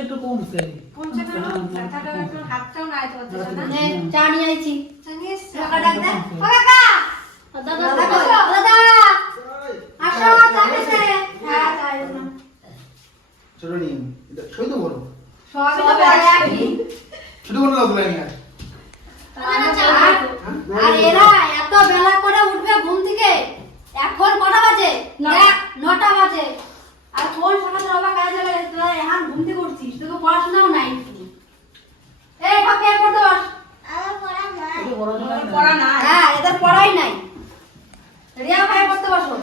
একটু কমছে কমছে কেন? ব্যথাটা একটু হাতটাও নাড়াতে পারতেছে না। চা নিয়ে আইছি জানিয়ে এসছে। কাকা ডাক দে। ও কাকা! দাদা কই? দাদা! আসো, চা খেতে। হ্যাঁ, চা এলো না। এটা সই তো বড় সবই তো বড় একই। ছোট কোনো লোক নাই আর- আর এরা এত বেলা করে উঠবে ঘুম থেকে এখন কটা বাজে নটা বাজে আর কোন সকালে বাবা কাজে চলে গেছে তোরা এখন ঘুম থেকে উঠছিস তোকে পড়াশোনাও নাই এই ফাঁকে পড়তে বস। একটু পড়া না। হ্যাঁ এদের পড়াই নাই। রিয়া ভাই পড়তে বসো।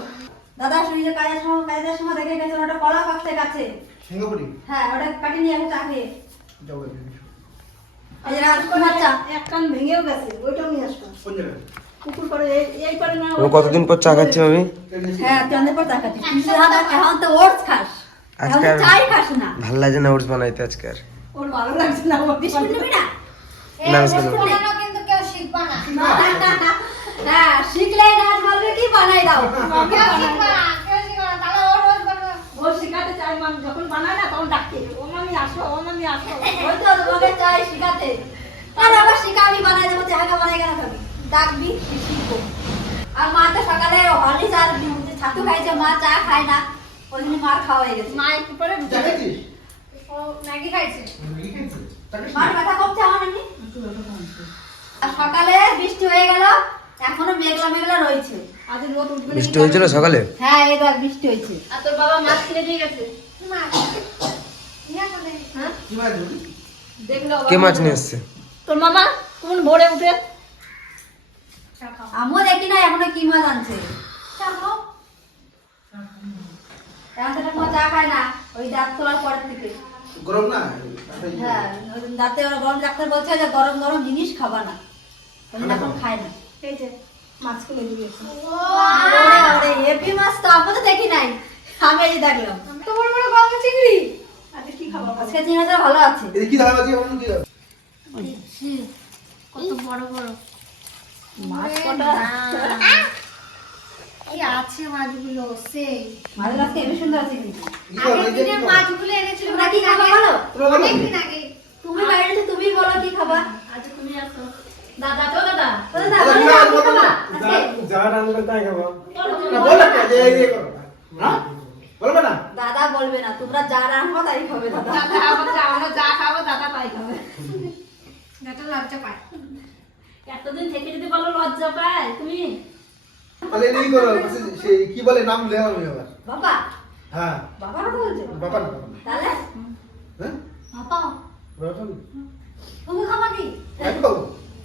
দাদা শুনিলে কাজের সময় কাজের সময় দেখে গেছে ওটা কলা পাকতে সিঙ্গাপুরি? হ্যাঁ ওটা কাটি নিয়ে এসে চা খেয়ে। এক কান ভেঙেও গেছে ওইটাও নিয়ে আসব। কোন জায়গায়? কতদিন পর চা খাচ্ছি আমি হ্যাঁ পর চা আজকে চাই না। ভালো লাগে না ওটস বানাইতে আজকে আর হ্যাঁ যখন বানায় না তখন ডাকে। ও মামি আসো ও মামি আসো। ওই তো তোমাকে চাই শিখাতে। আর আবার শিখা আমি বানাই দেবো চাহাকা বানাই কেন খাবি? ডাকবি শিখব আর মা তো সকালে আর ছাতু খাইছে মা চা খায় না। ওই জন্য মার খাওয়া হয়ে গেছে। মা একটু পরে ম্যাগি খাইছে? মার করছে আমার আর সকালে বৃষ্টি হয়ে গেল এখনও মেঘলা মেঘলা রয়েছে। বৃষ্টি হয়েছিল সকালে? হ্যাঁ এই দেখ বৃষ্টি হয়েছে। আর তোর বাবা মাছ কিনে দিয়ে গেছে? হ্যাঁ? কি মাছ ধরবি? দেখল কে মাছ নিয়ে এসছে? তোর মামা কোন ভোরে উঠে আমিও দেখি না এখনও কি মাছ আনছে এখন কোনো চা খায় না ওই দাঁত তোলার পরের থেকে। গরম না? হ্যাঁ দাঁতে ওরা গরম ডাক্তার বলছে যে গরম গরম জিনিস খাবা না। এখন খায় না। এই যে মাছ তো দেখি নাই। আমি এই দেখলাম। তো বড় বড় গলদা চিংড়ি? আজকে কি খাব আজকে চিংড়িটা ভালো আছে। এটা কি ধাবা কি কত বড় বড়। মাছ কটা? এই আছে মাছগুলো সেই। মাছের আজকে হেভি সুন্দর আছে কিন্তু। আগের দিনের মাছগুলো এনেছিল তোমরা কি খাবা বলো? তোমরা বলো। আগে। তুমি বাইরে তুমি বলো কি খাবা? আজ তুমি আসো। দাদা তো দাদা। বলো দাদা, কি খাবা, কি খাবা বলো না। আজকে যা রান্না তাই খাব। না, বল যে এই করো। বলবে না? দাদা বলবে না তোমরা যা রান্না তাই খাবে দাদা। যা আমরা যা খাব দাদা তাই খাবে। দাদা লজ্জা পায়। এতদিন থেকে যদি বলো লজ্জা পায় তুমি? তাহলে এই করো, কি বলে? নাম আবার। বাবা? হ্যাঁ, কথা বলছো? বাবা না, বাবা। তাহলে? হ্যাঁ? বাবা। বাবা তুমি খাবা কি? আমি খাব।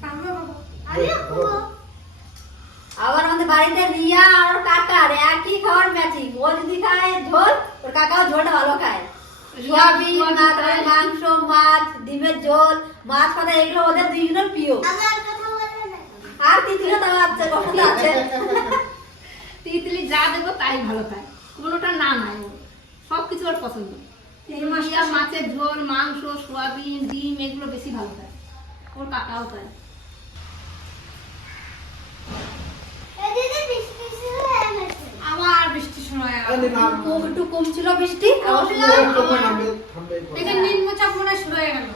আমিও খাব। আবার আমাদের বাড়িতে রিয়া আর কাকার একই খাওয়ার ম্যাচিং ও যদি খায় ঝোল ওর কাকাও ঝোলটা ভালো খায়। সোয়াবিন মাছ মাংস মাছ ডিমের ঝোল মাছ পাতা এগুলো ওদের দুইজনের প্রিয়। আর তিতিরও তাও আছে পছন্দ আছে। তিতলি যা দেবো তাই ভালো খায় কোনোটা না নাই সব কিছু ওর পছন্দ। মাছটা মাছের ঝোল মাংস সোয়াবিন ডিম এগুলো বেশি ভালো খায় ওর কাকাও বৃষ্টি শুরু আবার বৃষ্টির সময় আরে নাম। খুব একটু কম ছিল বৃষ্টি আবার শুরু ওই হলো। সময় নামবে, থামবে, করবে। এই যে নিম্নচাপ মনে হয় শুরু হয়ে গেল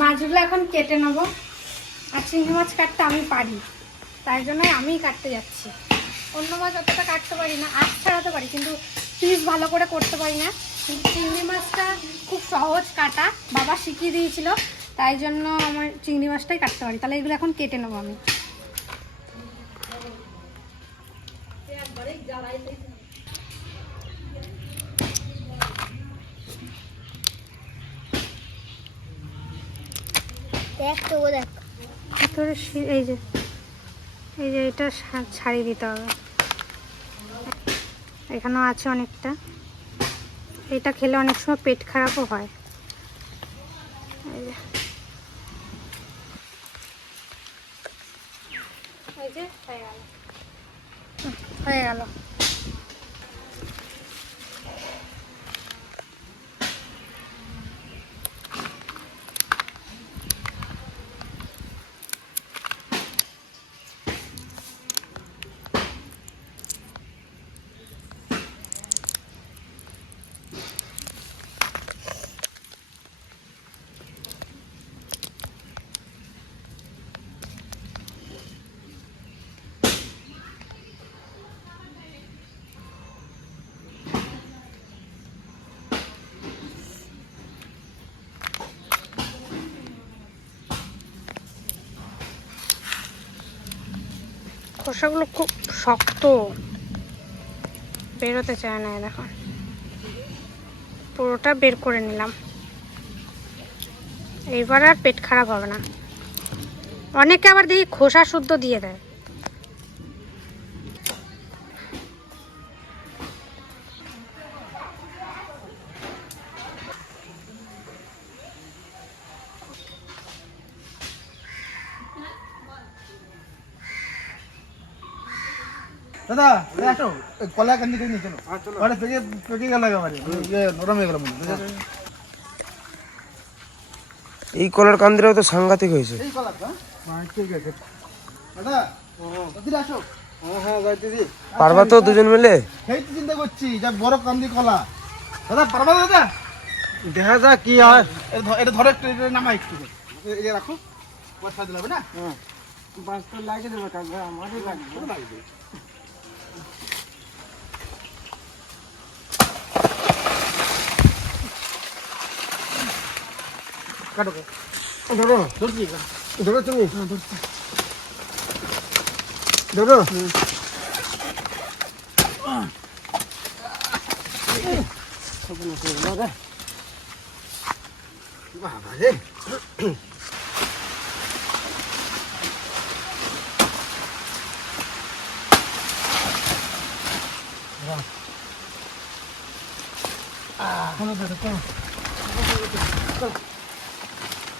মাছগুলো এখন কেটে নেব। আর চিংড়ি মাছ কাটতে আমি পারি। তাই জন্যই আমিই কাটতে যাচ্ছি। অন্য মাছ অতটা কাটতে পারি না আখ ছাড়াতে পারি, কিন্তু পিস ভালো করে করতে পারি না। কিন্তু চিংড়ি মাছটা খুব সহজ কাটা, বাবা শিখিয়ে দিয়েছিল, তাই জন্য আমার চিংড়ি মাছটাই কাটতে পারি। তাহলে এগুলো এখন কেটে নেব আমি দেখ তো ও দেখ ভিতরে এই যে এই যে এটা ছাড়িয়ে দিতে হবে। এখানেও আছে অনেকটা। এটা খেলে অনেক সময় পেট খারাপও হয়। খোসাগুলো খুব শক্ত। বেরোতে চায় না দেখো। পুরোটা বের করে নিলাম। এইবার আর পেট খারাপ হবে না। অনেকে আবার দেখি খোসা শুদ্ধ দিয়ে দেয়। দাদা এই কলা কান্দি করে নিয়ে চলো। আরে পেকে পেকে গেল একেবারে। ইয়ে নরম হয়ে গেল মনে এই কলার কান্দিরাও তো সাংঘাতিক হয়েছে। এই কলা হ্যাঁ? ঠিক আছে। দাদা আসো। হ্যাঁ হ্যাঁ পারবা তো দুজন মিলে? সেই তো চিন্তা করছি যা বড় কান্দি কলা। দাদা পারবা দাদা? দেখা যাক কি হয়। এটা ধরো একটু এটা নামা একটু। এই রাখো। পয়সা দিলে হবে না? হ্যাঁ। বাসটা লাগিয়ে দেবে কাকা আমারই লাগবে। કાઢો દોડો દોડતી દોડો તમે હા દોડતી દોડો બાબા રે 아, 하나 더, 하나 더, 하나 더, 하나 더.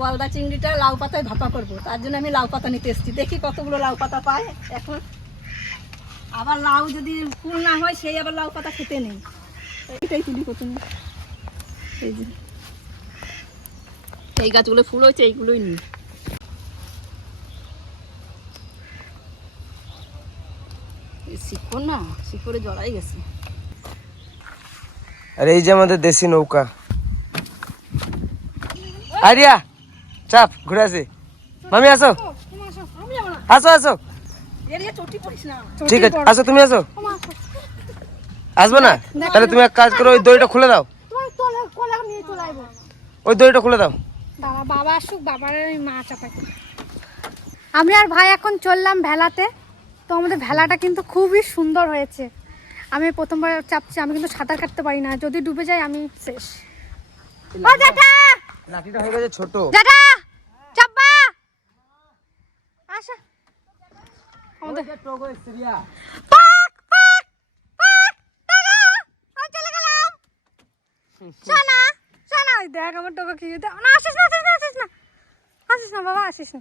গলদা চিংড়িটা লাউ পাতায় ভাপা করব। তার জন্য আমি লাউ পাতা নিতে এসেছি। দেখি কতগুলো লাউ পাতা পায়। এখন আবার লাউ যদি ফুল না হয়, সেই আবার লাউ পাতা খেতে নেই। এইটাই তুলি প্রথমে। এই যে। এই গাছগুলো ফুল হয়েছে, এইগুলোই নিই। শিকড় না, শিকড়ে জড়াই গেছে। আর এই যে আমাদের দেশি নৌকা। আরিয়া! চাপ ঘুরে আসি। মামি আসো। আসো আসো ঠিক আছে আসো তুমি আসো। আসবে না? তাহলে তুমি এক কাজ করো ওই দড়িটা খুলে দাও। ওই দড়িটা খুলে দাও। বাবা আসুক বাবার মা চাপাই। আমি আর ভাই এখন চললাম ভেলাতে। তো আমাদের ভেলাটা কিন্তু খুবই সুন্দর হয়েছে। আমি প্রথমবার চাপছি আমি কিন্তু সাঁতার কাটতে পারি না। যদি ডুবে যাই আমি শেষ। লাঠিটা হয়ে গেছে ছোট। চাপবা আসা। আমাদের পাক, পাক, পাক, টাকা, আমি চলে গেলাম। সোনা, সোনা, ওই দেখ আমার টোকা কি না আসিস না আসিস না আসিস না। আসিস না বাবা আসিস না।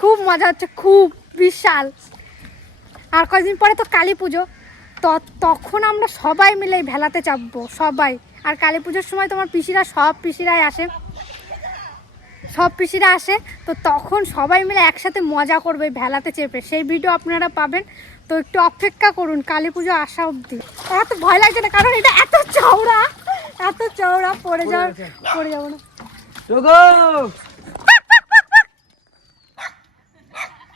খুব মজা হচ্ছে খুব বিশাল। আর কয়েকদিন পরে তো কালী পুজো। তখন আমরা সবাই মিলে ভেলাতে চাপবো সবাই। আর কালী পুজোর সময় তোমার পিসিরা সব পিসিরাই আসে। সব পিসিরা আসে তো তখন সবাই মিলে একসাথে মজা করবে ভেলাতে চেপে। সেই ভিডিও আপনারা পাবেন। তো একটু অপেক্ষা করুন কালী পুজো আসা অবধি। আমার তো ভয় লাগছে না কারণ এটা এত চওড়া এত চওড়া পড়ে যাওয়ার পড়ে যাব না।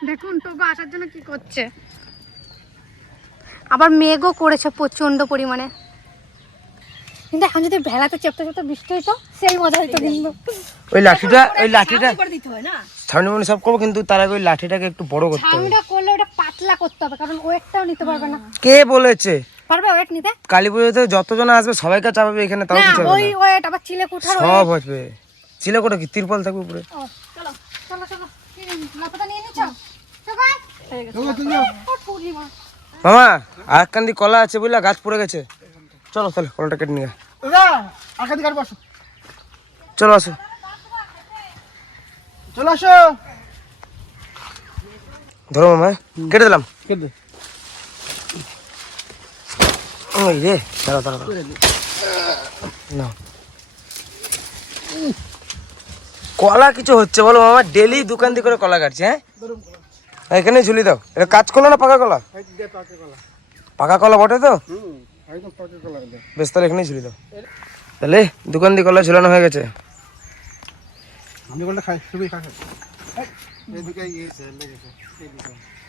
দেখুন টোগো আসার জন্য কি করছে? আবার মেঘও করেছে প্রচণ্ড পরিমাণে কিন্তু এখন যদি ভেলাতে চেপতে চেপতে বৃষ্টি হইতো সেই মজা হইতো কিন্তু ওই লাঠিটা ওই লাঠিটা করে দিতে সামনে মনে সব করব কিন্তু তার আগে ওই লাঠিটাকে একটু বড় করতে হবে ছাউনিটা করলে ওটা পাতলা করতে হবে কারণ ওয়েটটাও নিতে পারবে না কে বলেছে পারবে ওয়েট নিতে কালী পুজোতে যতজন আসবে সবাইকে চাপাবে এখানে তাও কিছু হবে ওই ওয়েট আবার চিলে কুঠার সব আসবে ছিল করে কি তিরপল থাকবে উপরে চলো চলো চলো কি নিয়ে- নিচ্ছ চোখাই ও পূর্ণিমা মামা আর কান্দি কলা আছে বুঝলা গাছ পড়ে গেছে। চলো তাহলে কলাটা কেটে নিয়ে কাটবো আসো। চলো আসো। ধরো মামা কেটে দিলাম। কেটে ওই রে দাঁড়াও দাঁড়াও দাঁড়াও। কলা কিছু হচ্ছে বলো মামা ডেলি দোকান দিয়ে করে কলা কাটছে হ্যাঁ? এখানে ঝুলি দাও। এটা কাজ করল না পাকা কলা? এই যে পাকে কলা। পাকা কলা বটে তো? হুম একদম পাকে কলা এটা। বেশ তাহলে এখানেই ঝুলি দাও। তাহলে দোকান দিয়ে কলা ঝুলানো হয়ে গেছে। আমি খাই খুবই খাই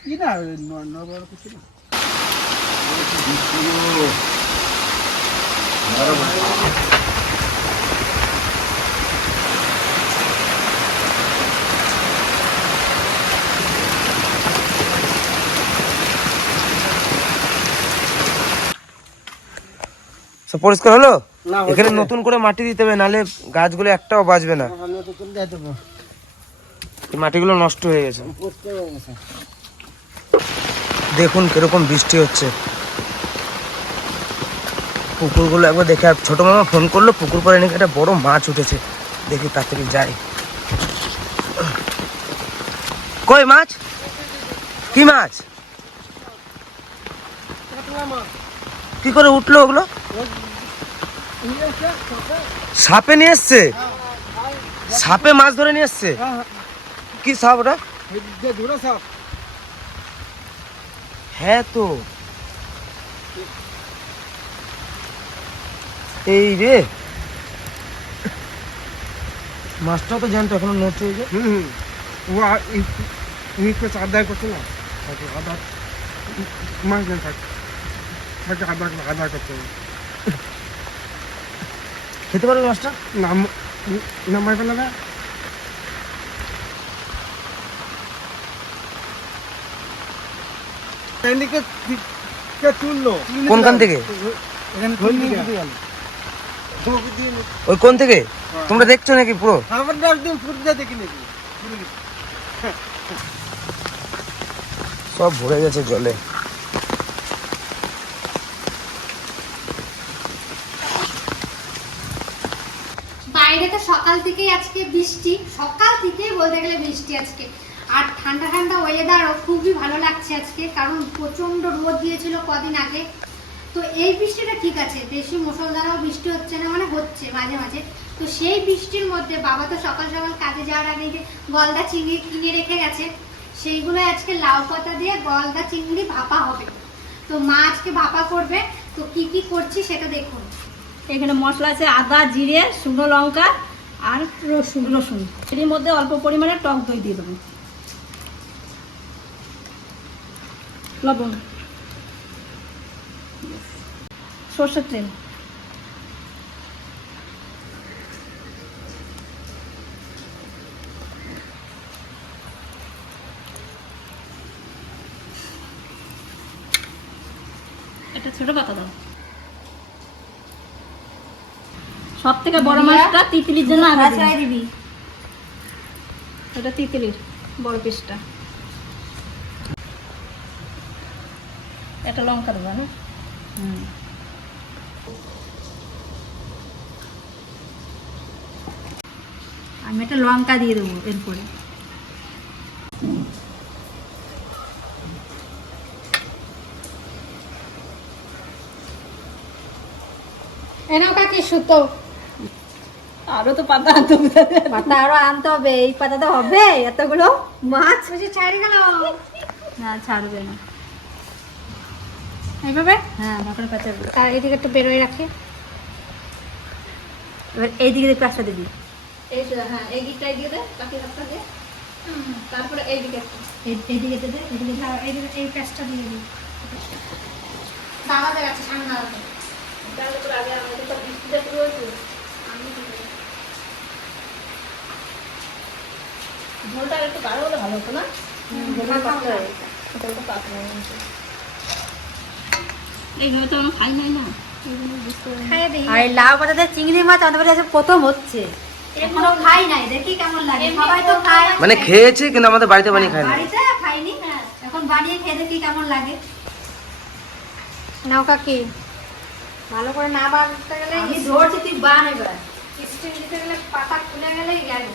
ইয়ে না সব পরিষ্কার হলো? এখানে নতুন করে মাটি দিতে হবে নাহলে গাছগুলো একটাও বাঁচবে না। তো দেবো। এই মাটিগুলো নষ্ট হয়ে হয়ে গেছে। দেখুন কীরকম বৃষ্টি হচ্ছে। পুকুরগুলো একবার দেখে আর ছোট মামা ফোন করল পুকুর পরে নাকি একটা বড় মাছ উঠেছে। দেখি তাড়াতাড়ি যাই। কই মাছ? কি মাছ? কি করে উঠল ওগুলো? সাপে নিয়ে এসছে? সাপে মাছ ধরে নিয়ে এসছে? কি সাপ ওটা? সব হ্যাঁ তো। এই রে। মাছটা তো জানতো এখনও নড়ছে ওই যে। হুম হুম। ও ইংলিশ আদায় করছে না? তাকে আদা মাছ নেন থাক। করতে হবে খেতে পারবে মাছটা নাম নামাই ফেলে না এদিকে কে তুললো? কোনখান থেকে? ওই কোন থেকে? তোমরা দেখছ নাকি পুরো? সব ভরে গেছে জলে বাইরে তো সকাল থেকেই আজকে বৃষ্টি, সকাল থেকেই বলতে গেলে বৃষ্টি আজকে। আর ঠান্ডা ঠান্ডা ওয়েদারও খুবই ভালো লাগছে আজকে, কারণ প্রচণ্ড রোদ দিয়েছিল কদিন আগে। তো এই বৃষ্টিটা ঠিক আছে, বেশি মুসলধারাও বৃষ্টি হচ্ছে না মানে হচ্ছে মাঝে মাঝে। তো সেই বৃষ্টির মধ্যে বাবা তো সকাল সকাল কাজে যাওয়ার আগে যে গলদা চিংড়ি কিনে রেখে গেছে সেইগুলো আজকে লাউ পাতা দিয়ে গলদা চিংড়ি ভাপা হবে। তো মা আজকে ভাপা করবে, তো কি কি করছি সেটা দেখুন। এখানে মশলা আছে আদা, জিরে, শুকনো লঙ্কা আর রসুন। রসুন। এর মধ্যে অল্প পরিমাণে টক দই দিয়ে দেবো। লবণ। সর্ষের তেল। একটা ছোট পাতা দাও। সব থেকে বড় মাছটা তিতলির জন্য আগে। দিবি। ওটা তিতলির বড় পিসটা। একটা লঙ্কা দেবো না? আমি একটা লঙ্কা দিয়ে দেবো এরপরে। এনেও কাকি সুতো। আরও তো পাতা আনতে হবে। পাতা আরও আনতে হবে এই পাতা তো হবে এতগুলো মাছ। বুঝি ছাড়ি গেল। না ছাড়বে না। এইভাবে? হ্যাঁ মাখন পাতা। তার এদিকে একটু বেরোয় রাখি। এবার এই দিকে দিয়ে পাঁচটা দিবি এই হ্যাঁ এই দিকটাই দিয়ে দে বাকি হাতটা তারপরে এই দিকে একটা। এই- এই দিকে দে এদিকে এইদিকে এই প্যাঁচটা দিয়ে দিই। দাঁড়াতে গেছে ঠান্ডা আছে তাহলে আগে আমাদের তো বৃষ্টিটা শুরু হয়েছে আমি কি করব? ঝোলটা একটু গাঢ় হলে ভালো হতো না? ঝোলটা পাতলা ঝোলটা পাতলা হয়ে তো আমরা খাই নাই না। এই জন্য বুঝতে পারি না। খাইয়ে দিই আর লাউ পাতাতে চিংড়ি মাছ আমাদের বাড়ি আজকে প্রথম হচ্ছে। এখনও খাই নাই দেখি কেমন লাগে। সবাই তো খায়। মানে খেয়েছি কিন্তু আমাদের বাড়িতে বানিয়ে খাই না খাইনি এখন বানিয়ে খেয়ে দেখি কেমন লাগে। নাও কাকি ভালো করে না বাড়তে গেলে ধরছি তুই বান এবার। গেলে পাতা খুলে গেলেই গেল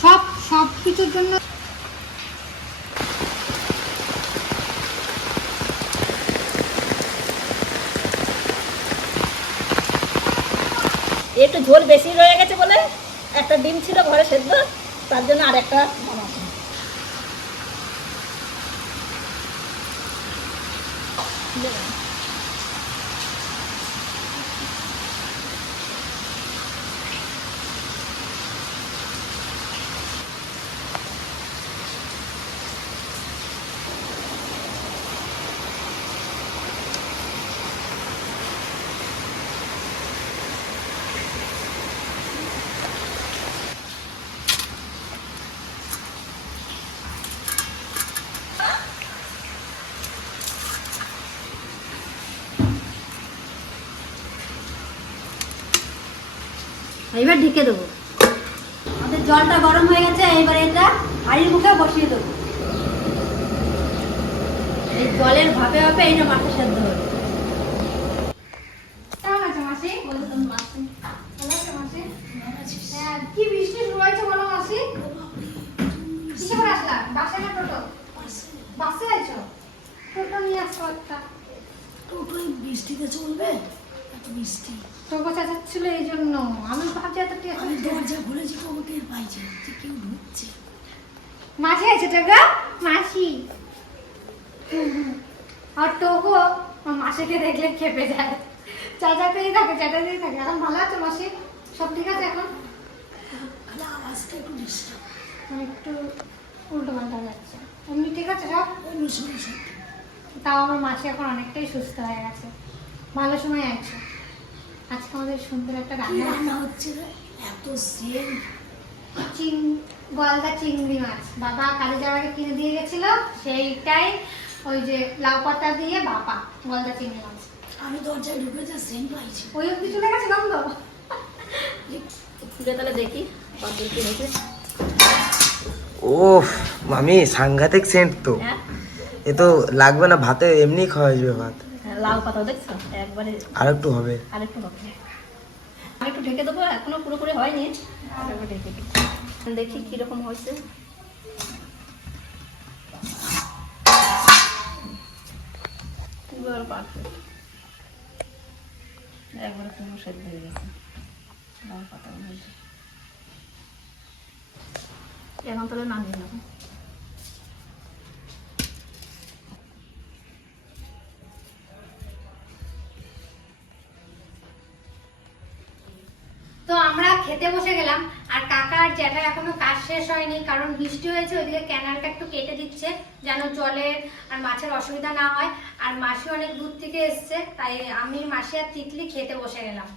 সব সব কিছুর জন্য একটু ঝোল বেশি রয়ে গেছে বলে একটা ডিম ছিল ঘরে সেদ্ধ তার জন্য আর একটা বানাচ্ছি। এবার ঢেকে দেবো। আমাদের জলটা গরম হয়ে গেছে এবার এটা হাড়ির মুখে বসিয়ে দেবো। এই জলের ভাপে ভাপে এইটা মাথা সেদ্ধ হবে হ্যাঁ কি বৃষ্টি শুরু হয়েছে বলো মাসি? কিসে করে আসলা? বাসে না টোটো? বাসে। আছো টোটো নিয়ে একটা। টোটোয় বৃষ্টিতে চলবে? এত বৃষ্টি। চাচাচ্ছিল এই জন্য। আমি ভাবছি এত টেস্ট আমি দরজা খুলেছি তো পাইছে যে কেউ ঢুকছে। আছে টাকা মাসি আর টোকো মাসিকে দেখলে খেপে যায়। চাচাতেই থাকে চাচাতেই থাকে। এখন ভালো আছে মাসি? সব ঠিক আছে এখন? আওয়াজটা একটু ডিস্টার্ব একটু উল্টো পাল্টা যাচ্ছে। এমনি ঠিক আছে সব? তাও আমার মাসি এখন অনেকটাই সুস্থ হয়ে গেছে। ভালো সময় আছে। আজকে আমাদের সুন্দর একটা রান্না রান্না হচ্ছে। এত সেম। চিং গলদা চিংড়ি মাছ। বাবা কালী যাওয়াকে কিনে দিয়ে গেছিল সেইটাই ওই যে লাউ পাতা দিয়ে বাবা গলদা চিংড়ি মাছ। আমি দরজায় ঢুকেছে সেম পাইছি। ওই অব্দি চলে গেছে গন্ধ? খুলে তাহলে দেখি কত কি হয়েছে। ও মামি সাংঘাতিক সেন্ট তো। হ্যাঁ। এ তো লাগবে না ভাতে এমনি খাওয়া যাবে ভাত। লাউ পাতা দেখছ? একবারে আর একটু হবে। আরেকটু হবে। আমি একটু ঢেকে দেবো এখনও পুরোপুরি হয়নি। ঢেকে দেখি কীরকম হয়েছে। পুরো পারফেক্ট একবারে পুরো সেদ্ধ হয়ে গেছে। লাউ পাতা এখন তাহলে নামিয়ে নেব। তো আমরা খেতে বসে গেলাম আর কাকা আর জ্যাঠা এখনও কাজ শেষ হয়নি কারণ বৃষ্টি হয়েছে ওইদিকে ক্যানালটা একটু কেটে দিচ্ছে যেন জলের আর মাছের অসুবিধা না হয়। আর মাসি অনেক দূর থেকে এসছে তাই আমি মাসি আর তিতলি খেতে বসে গেলাম।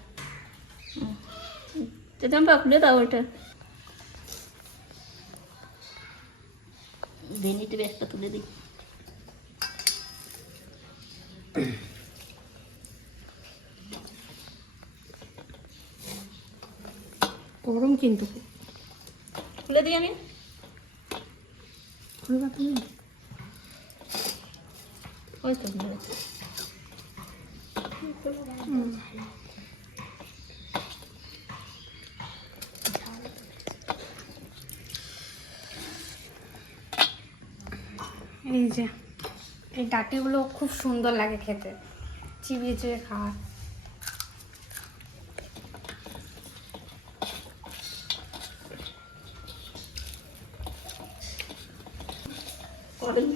খুলে দাও ওইটা। ভেনিটি ব্যাগটা তুলে দিই। গরম কিন্তু খুলে দিই আমি। ওই তো খুলে এই যে এই ডাটিগুলো খুব সুন্দর লাগে খেতে। চিবিয়ে চিবিয়ে খাওয়া করেন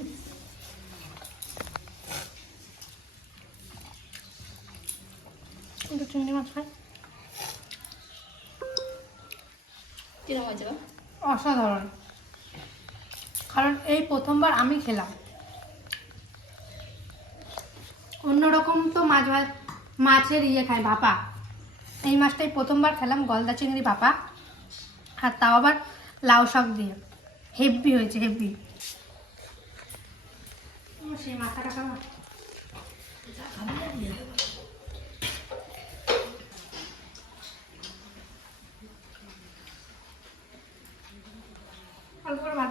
একটু চিংড়ি মাছ খাই কিরম হয়েছে গো? অসাধারণ। কারণ এই প্রথমবার আমি খেলাম। অন্যরকম তো মাছ মাছের ইয়ে খায় ভাপা এই মাছটাই প্রথমবার খেলাম গলদা চিংড়ি ভাপা আর তাও আবার লাউ শাক দিয়ে। হেভি হয়েছে হেভি সেই মাথাটা খাওয়া অল্প করে ভাত দাও।